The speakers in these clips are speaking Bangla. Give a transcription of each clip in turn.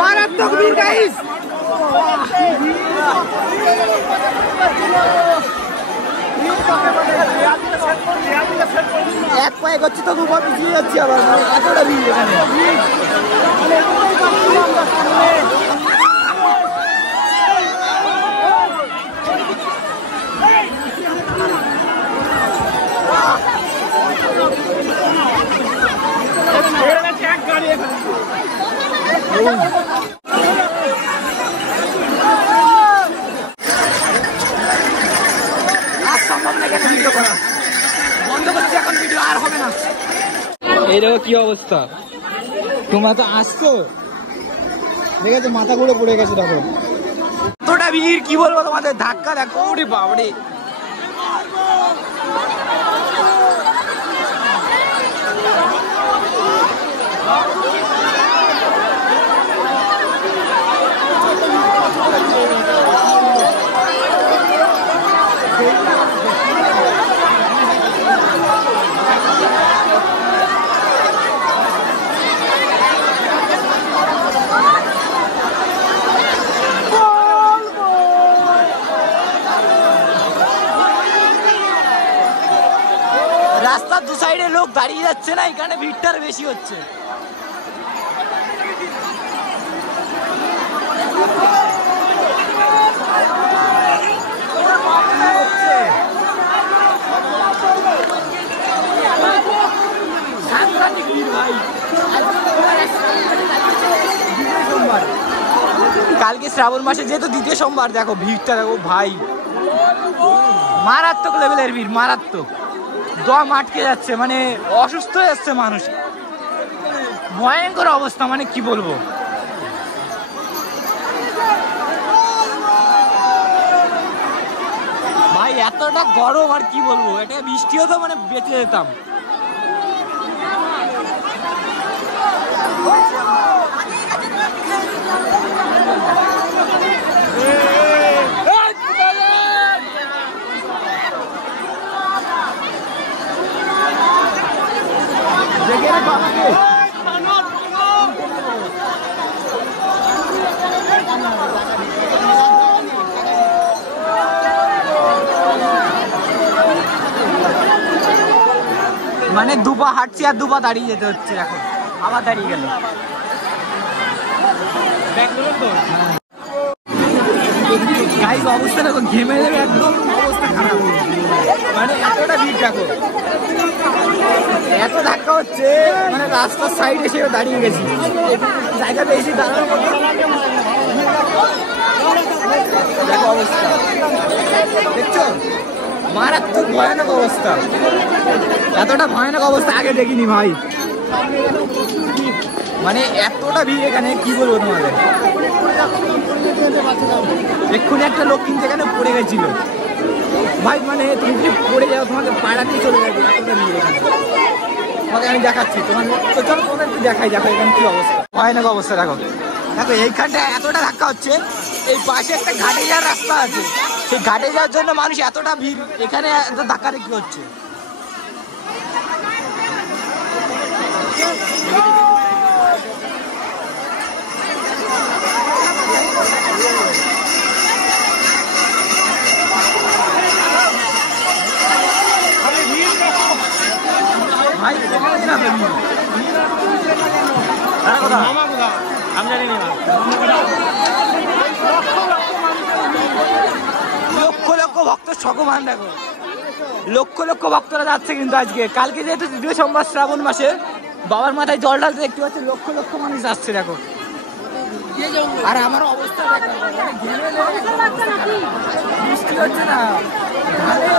মারাত্মক ভিড় গাইস। এক পায়ে করছি তো দুবার পিছিয়ে যাচ্ছি আবার, এতটা ভিড় এখানে। এই দেখো কি অবস্থা, তোমরা তো আসছো দেখেছো, মাথা ঘুরে পড়ে গেছে। দেখো এতটা ভিড়, কি বলবো তোমাদের, ধাক্কা দেখো, ওরে বাবারে। রাস্তার দু সাইডে লোক দাঁড়িয়ে যাচ্ছে না, এখানে ভিড়টার বেশি হচ্ছে। কালকে শ্রাবণ মাসে যেহেতু দ্বিতীয় সোমবার, দেখো ভিড়টা দেখো ভাই, মারাত্মক লেভেলের ভিড়, মারাত্মক। দম আটকে যাচ্ছে, মানে অসুস্থ হয়ে যাচ্ছে মানুষ, ভয়ঙ্কর অবস্থা, মানে কি বলবো। ভাই এতটা গরম, আর কি বলবো, এটা বৃষ্টি হতো মানে বেঁচে যেতাম। মানে দুপা হাঁটছি আর দুপা দাঁড়িয়ে যেতে হচ্ছে, এখন আবার দাঁড়িয়ে গেল। গাইস অবস্থা দেখো, ঘেমে যাবে একদম, অবস্থা খারাপ, মানে এতটা ভিড় দেখো, এত ধাক্কা হচ্ছে, মানে রাস্তার সাইড এসে দাঁড়িয়ে গেছি, জায়গা পেয়েছি দাঁড়ানোর মতো। দেখো অবস্থা, দেখছো, মারাত্মক ভয়ানক অবস্থা, এতটা ভয়ানক অবস্থা আগে দেখিনি ভাই, মানে এতটা ভিড় এখানে, কি বলবো তোমাদের। এক্ষুনি একটা লোক কিন্তু এখানে পড়ে গেছিল ভাই, মানে তুমি যদি পড়ে যাও তোমাকে পাড়াতেই চলে যাবে, এতটা ভিড় এখানে। তোমাকে আমি দেখাচ্ছি, তোমার তো চলো তোমাদেরকে দেখাই, দেখো এখানে কি অবস্থা, ভয়ানক অবস্থা। দেখো দেখো এইখানটা এতটা ধাক্কা হচ্ছে, এই পাশে একটা ঘাটে যাওয়ার রাস্তা আছে, সেই ঘাটে যাওয়ার জন্য মানুষ এতটা ভিড়, এখানে এত ধাক্কা রেখে হচ্ছে। ভাই লক্ষ লক্ষ ভক্ত সকমান, দেখো লক্ষ লক্ষ ভক্তরা যাচ্ছে কিন্তু আজকে। কালকে যেহেতু দ্বিতীয় সোমবার শ্রাবণ মাসে, বাবার মাথায় জল ঢালতে দেখতে পাচ্ছি লক্ষ লক্ষ মানুষ যাচ্ছে, দেখো। আর আমার অবস্থা বৃষ্টি হচ্ছে না,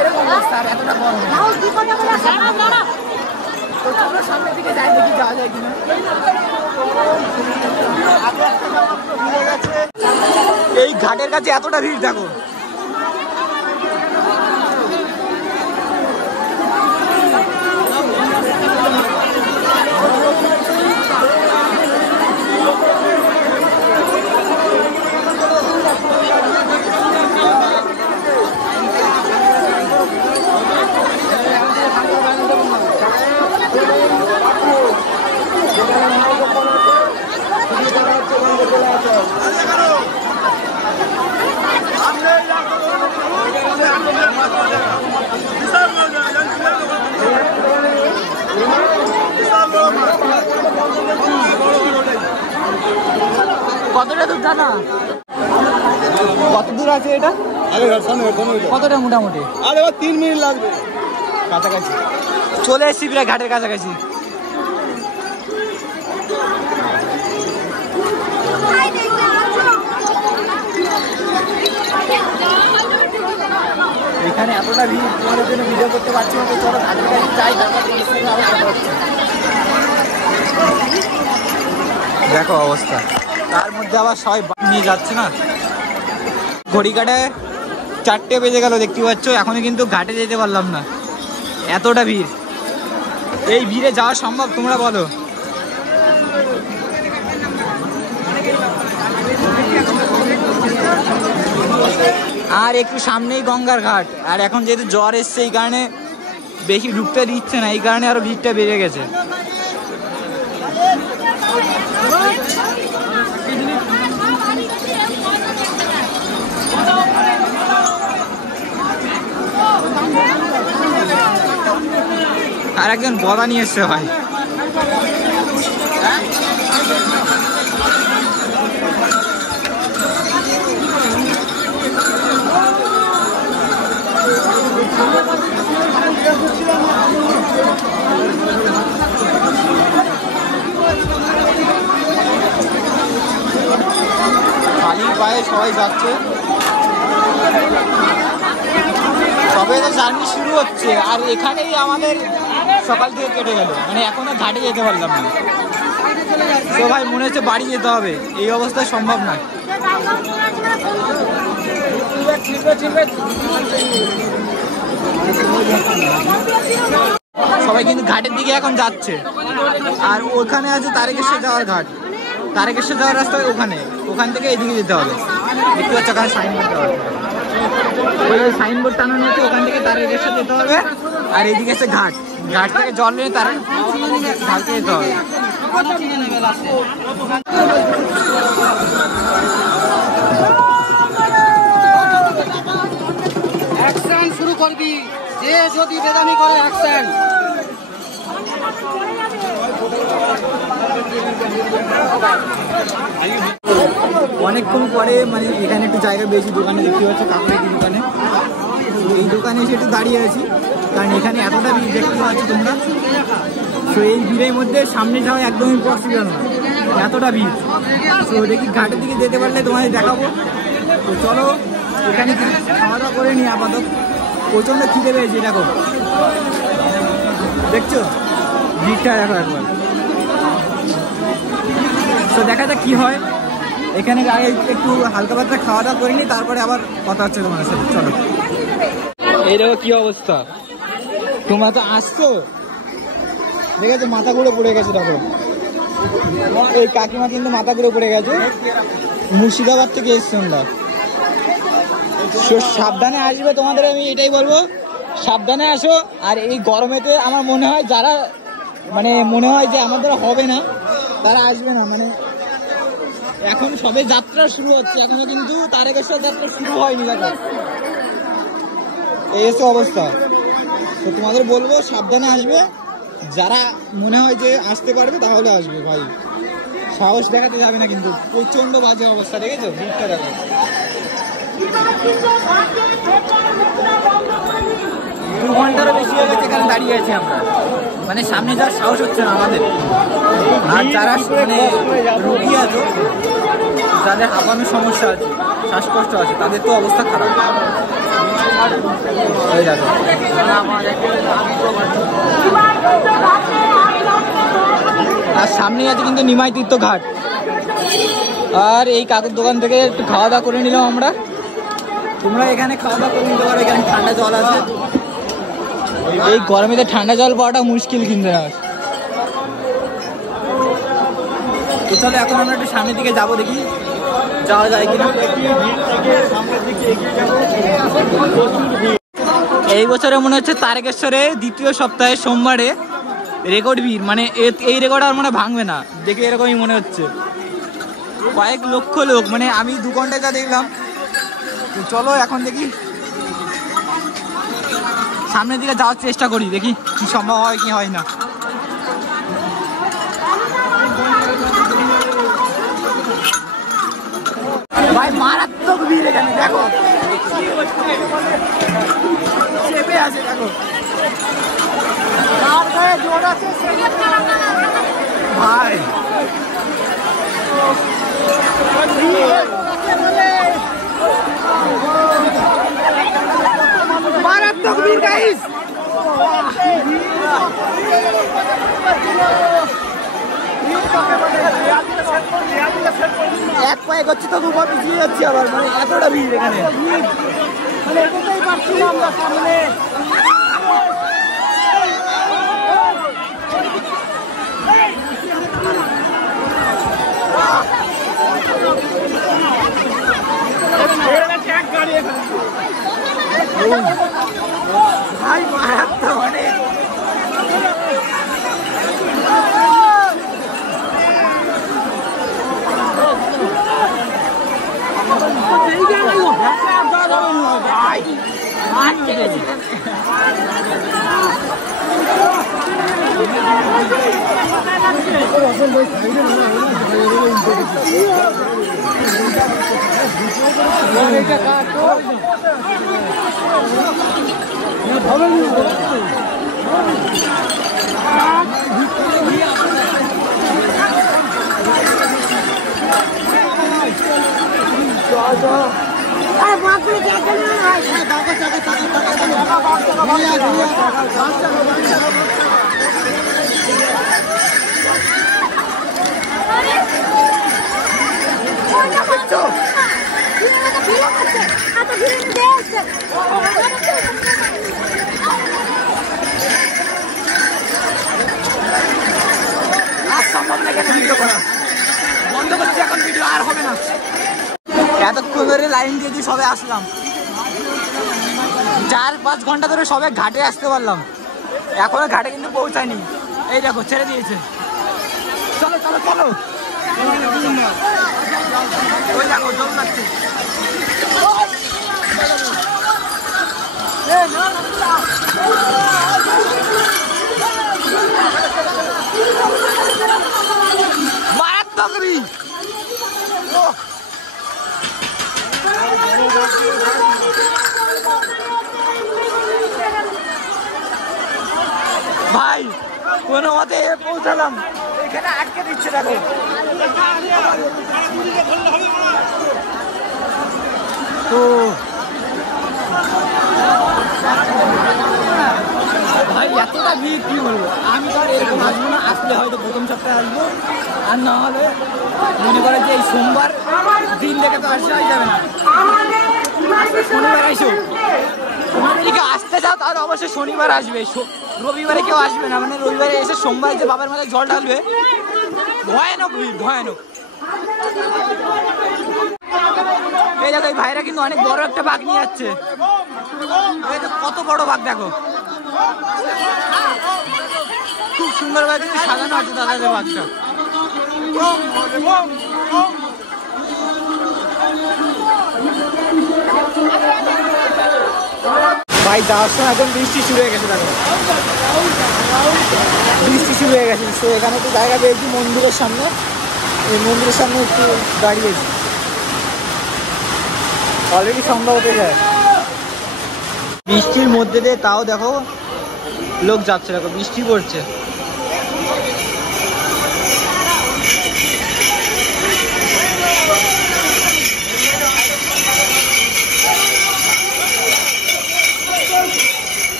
এরকম অবস্থা, আর এতটা গরম। সামনের দিকে যাই, দেখি যাওয়া যায় কিনা। এই ঘাটের কাছে এতটা ভিড়, দেখো কতটা দূর জানা? কত দূর আছে এটা? কতটা মোটামুটি? আরে 3 মিনিট লাগবে কাছাকাছি চলে এসছি, প্রায় ঘাটের কাছাকাছি। এখানে এতটা ভিড়, তোমাদের জন্য ভিডিও করতে পারছি না, তো চলো ঘাটের কাছে যাই, তারপর আরো কথা হচ্ছে। দেখো অবস্থা, তার মধ্যে আবার সবাই নিয়ে যাচ্ছে না। ঘড়ি কাটায় 4টে বেজে গেল, দেখতে পাচ্ছ। এখনো কিন্তু ঘাটে যেতে পারলাম না, এতটা ভিড়। এই ভিড়ে যাওয়া সম্ভব তোমরা বলো? আর একটু সামনেই গঙ্গার ঘাট, আর এখন যেহেতু জ্বর এসছে এই কারণে বেশি ঢুকতে দিচ্ছে না, এই কারণে আরো ভিড়টা বেড়ে গেছে। আর একজন গদা নিয়ে এসছে ভাই। খালি পায়ে সবাই যাচ্ছে, তবে তো জার্নি শুরু হচ্ছে। আর এখানেই আমাদের সকাল থেকে কেটে গেল, মানে এখনো ঘাটে যেতে পারলাম না। তো ভাই মনে হচ্ছে বাড়ি যেতে হবে, এই অবস্থায় সম্ভব না। সবাই কিন্তু ঘাটের দিকে এখন যাচ্ছে, আর ওখানে আছে তারকেশ্বর যাওয়ার ঘাট। তারকেশ্বর যাওয়ার রাস্তা ওখানে, ওখান থেকে এদিকে যেতে হবে। দেখতে পাচ্ছ ওখানে সাইনবোর্ড দেওয়া আছে, ওই সাইনবোর্ড টানানো হচ্ছে, ওখান থেকে তারকেশ্বর যেতে হবে। আর এইদিকে আছে ঘাট, ঘাট থেকে জল নিয়ে তার ঘাটে যেতে হবে। অ্যাকশন শুরু করবি, যে যদি বেদামি করে অ্যাকশন। অনেকক্ষণ পরে মানে এখানে একটু জায়গা বেশি, দোকানে দেখতে পাচ্ছ কাপড়ের দোকানে। এই দোকানে এসে একটু দাঁড়িয়ে আছি, কারণ এখানে এতটা ভিড় দেখতে পাচ্ছ তোমরা। তো এই ভিড়ের মধ্যে সামনে যাওয়া একদমই পসিবল না, এতটা ভিড়। তো দেখি ঘাটের দিকে যেতে পারলে তোমাদের দেখাবো। তো চলো এখানে খাওয়া দাওয়া করে নিই আপাতত। প্রচণ্ড খিদে পেয়েছি, দেখো দেখছো ভিড়টা দেখো একবার। তো দেখা যাক কি হয়। এখানে আগে একটু হালকা পাতলা খাওয়া দাওয়া করিনি, তারপরে আবার কথা হচ্ছে তোমার সাথে। চলো। এই দেখো কি অবস্থা, তোমরা তো আসছো, দেখেছো মাথা ঘুরে পড়ে গেছে। দেখো এই কাকিমা কিন্তু মাথা ঘুরে পড়ে গেছে, মুর্শিদাবাদ থেকে এসছে আমরা। সাবধানে আসবে, তোমাদের আমি এটাই বলবো, সাবধানে আসো। আর এই গরমেতে আমার মনে হয় যারা মানে মনে হয় যে আমাদের হবে না, তারা আসবে না। মানে এখন সবে যাত্রা শুরু হচ্ছে, এখনো কিন্তু তারকেশ্বর যাত্রা শুরু হয়নি। দেখো এই এসে অবস্থা। তো তোমাদের বলবো সাবধানে আসবে, যারা মনে হয় যে আসতে পারবে তাহলে আসবে ভাই, সাহস দেখাতে যাবে না কিন্তু। প্রচন্ড বাজে অবস্থা, দেখেছো ভিড়টা দেখো। 2 ঘন্টারও বেশি হয়ে গেছে এখানে দাঁড়িয়ে আছি আমরা, মানে সামনে যাওয়ার সাহস হচ্ছে না আমাদের। আর যারা মানে রুগী আছে, যাদের হাঁপানোর সমস্যা আছে, শ্বাসকষ্ট আছে, তাদের তো অবস্থা খারাপ হয়ে যাবে। আর সামনেই আছে কিন্তু নিমাই তীর্থ ঘাট। আর এই কাকুর দোকান থেকে একটু খাওয়া দাওয়া করে নিলাম আমরা। তোমরা এখানে খাওয়া দাওয়া করে নিতে পারো, এখানে ঠান্ডা জল আছে। এই গরমেতে ঠান্ডা জল পাওয়াটা মুশকিল কিন্তু না। তো চলো এখন আমরা একটু সামনের দিকে যাবো, দেখি যাওয়া যায় কিনা। এই বছরে মনে হচ্ছে তারকেশ্বরে 2য় সপ্তাহে সোমবারে রেকর্ড ভিড়, মানে এই রেকর্ড আর মনে ভাঙবে না, দেখে এরকমই মনে হচ্ছে। কয়েক লক্ষ লোক, মানে আমি 2 ঘন্টা যা দেখলাম। চলো এখন দেখি সামনের দিকে যাওয়ার চেষ্টা করি, দেখি কি সম্ভব হয় কি হয় না। দেখো চেপে আছে, দেখো কার গায়ে জোর আছে ভাই। মারাত্মক ভিড় গাইস। এক পায়ে করছি তো দুবার পিছিয়ে যাচ্ছি আবার, মানে এতটা ভিড় এখানে, মানে এটাই পারছি না আমরা সামনে। ভাই মারাত্মক অনেক। বন্ধ করছি এখন, ভিডিও আর হবে না। এতক্ষণ ধরে লাইন দিয়ে সবে আসলাম, 4-5 ঘন্টা ধরে সবে ঘাটে আসতে পারলাম, এখনো ঘাটে কিন্তু পৌঁছায়নি। এই দেখো ছেড়ে দিয়েছে, চলো চলো চলো। ওই দেখো জল লাগছে। মারাত্মক ভাই, কোনো মতে পৌঁছালাম, এখানে আটকে দিচ্ছে দেখো। তো ভাই এতটা ভিড় কি বলবো, আমি তো আর এরকম আসবো না, আসলে হয়তো প্রথম সপ্তাহে আসবো, আর না হলে মনে করে যে এই সোমবার দিন দেখে তো আসা যাবে না, শনিবার আইসো। যদি আসতে চাও তাহলে অবশ্যই শনিবার আসবে, রবিবারে কেউ আসবে না, মানে রবিবারে এসে সোমবার যে বাবার মাথায় জল ঢালবে, ভয়ানক ভিড় ভয়ানক। এই দেখো এই ভাইরা কিন্তু অনেক বড় একটা বাঘ নিয়ে যাচ্ছে, কত বড় বাঘ দেখো, খুব সুন্দর ভাবে কিন্তু সাজানো আছে দাদাদের বাঘটা। ভাই যাওয়ার সময় এখন বৃষ্টি শুরু হয়ে গেছে, দেখো বৃষ্টি শুরু হয়ে গেছে। তো এখানে তো জায়গা পেয়েছি মন্দিরের সামনে, এই মন্দিরের সামনে একটু দাঁড়িয়েছি, অলরেডি সন্ধ্যা হতে যায়। বৃষ্টির মধ্যে দিয়ে তাও দেখো লোক যাচ্ছে, দেখো বৃষ্টি পড়ছে।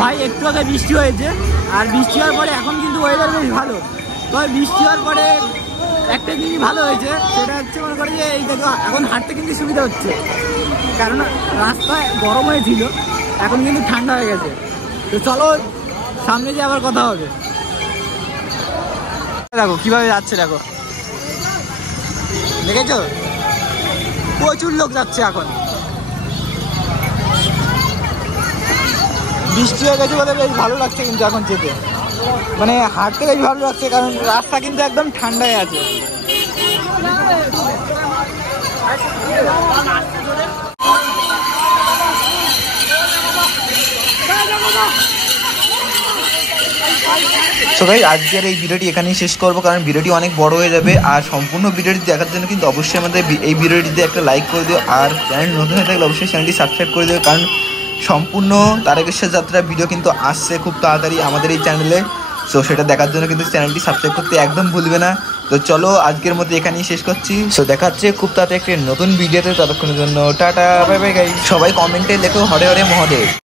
ভাই একটু আগে বৃষ্টি হয়েছে, আর বৃষ্টি হওয়ার পরে এখন কিন্তু ওয়েদার বেশ ভালো। তবে বৃষ্টি হওয়ার পরে একটা জিনিস ভালো হয়েছে, সেটা হচ্ছে মনে করি যে এই দেখো এখন হাঁটতে কিন্তু সুবিধা হচ্ছে, কারণ রাস্তায় গরম হয়েছিল, এখন কিন্তু ঠান্ডা হয়ে গেছে। তো চলো সামনে যে আবার কথা হবে। দেখো কিভাবে যাচ্ছে, দেখো দেখেছো প্রচুর লোক যাচ্ছে এখন। বৃষ্টি হয়ে গেছে বলে বেশ ভালো লাগছে কিন্তু এখন যেতে, মানে হাঁটতে বেশ ভালো লাগছে কারণ রাস্তা কিন্তু একদম ঠান্ডায় আছে। সো গাইস আজকের এই ভিডিওটি এখানেই শেষ করবো, কারণ ভিডিওটি অনেক বড় হয়ে যাবে। আর সম্পূর্ণ ভিডিওটি দেখার জন্য কিন্তু অবশ্যই আমাদের এই ভিডিওটিতে একটা লাইক করে দিও, আর চ্যানেল নতুন হয়ে থাকলে অবশ্যই চ্যানেলটি সাবস্ক্রাইব করে দিও, কারণ সম্পূর্ণ তারকেশ্বর যাত্রা ভিডিও কিন্তু আসছে খুব তাড়াতাড়ি আমাদের এই চ্যানেলে। সো সেটা দেখার জন্য কিন্তু চ্যানেলটি সাবস্ক্রাইব করতে একদম ভুলবে না। তো চলো আজকের মতো এখানেই শেষ করছি। সো দেখা হচ্ছে খুব তাড়াতাড়ি একটা নতুন ভিডিওতে, ততক্ষণের জন্য টাটা বাই বাই গাইস। সবাই কমেন্টে লেখো হরে হরে মহাদেব।